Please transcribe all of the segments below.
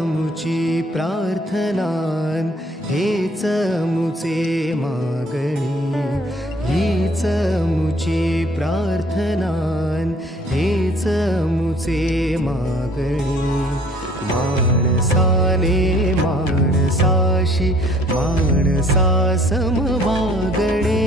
मुची प्रार्थनान हेच मुचे मागणी हीच मुची प्रार्थनान हेच मुचे मागणी माणसाने माणसाशी माणसा समवागणे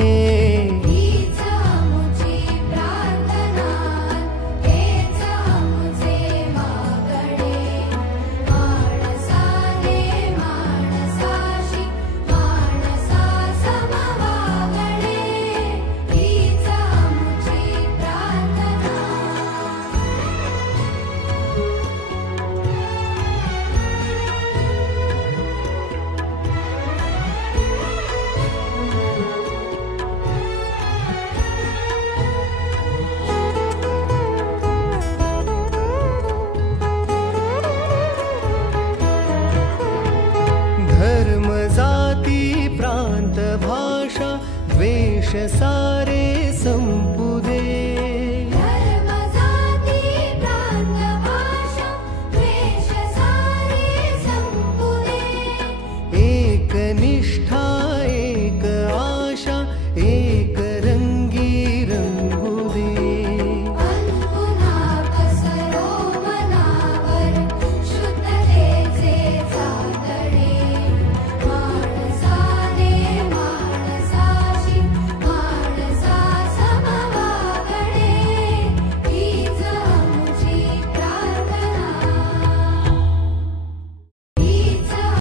धर्म जाती प्रांत भाषा द्वेष सारे